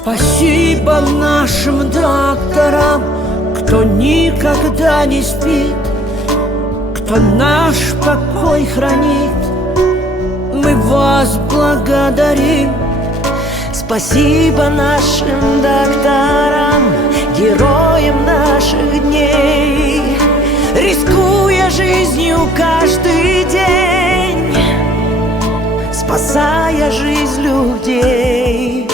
Спасибо нашим докторам, кто никогда не спит, кто наш покой хранит. Мы вас благодарим. Спасибо нашим докторам, героям наших дней, рискуя жизнью каждый день, спасая жизнь людей.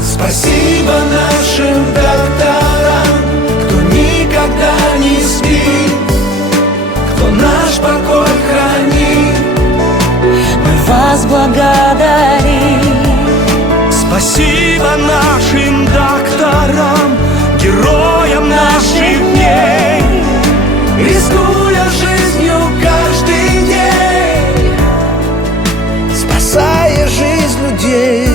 Спасибо нашим докторам, кто никогда не спит, кто наш покой хранит. Мы вас благодарим. Спасибо нашим докторам, героям наших дней, рискуя жизнью каждый день, спасая жизнь людей.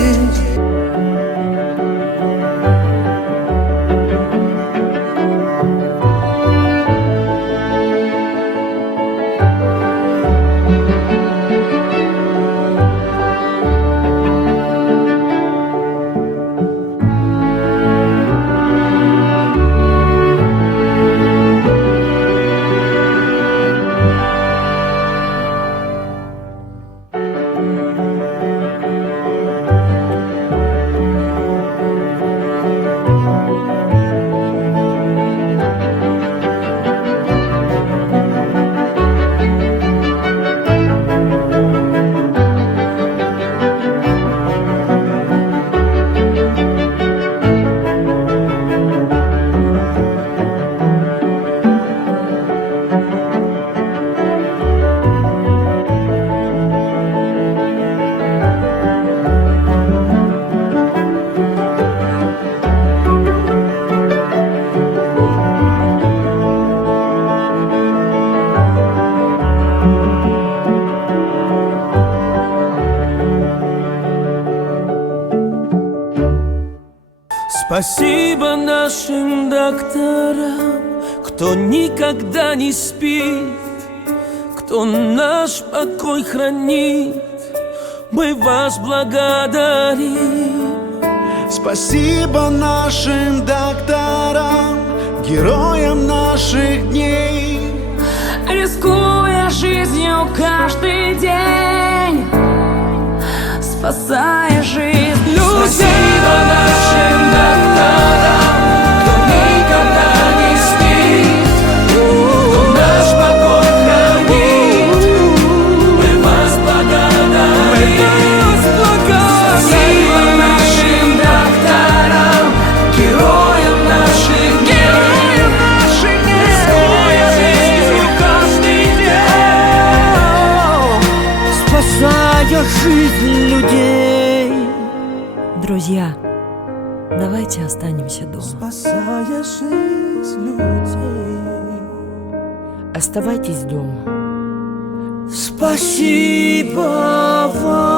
Спасибо нашим докторам, кто никогда не спит, кто наш покой хранит. Мы вас благодарим. Спасибо нашим докторам, героям наших дней, Рискуя жизнью каждый день, спасая жизнь людей. Спасибо нашим докторам, кто никогда не спит, кто наш покой хранит. Мы вас благодарим. Спасибо нашим докторам, героям наших дней, рискуя жизнью каждый день, спасая жизнь людей. Друзья, давайте останемся дома. спасая жизнь людей. Оставайтесь дома. Спасибо вам.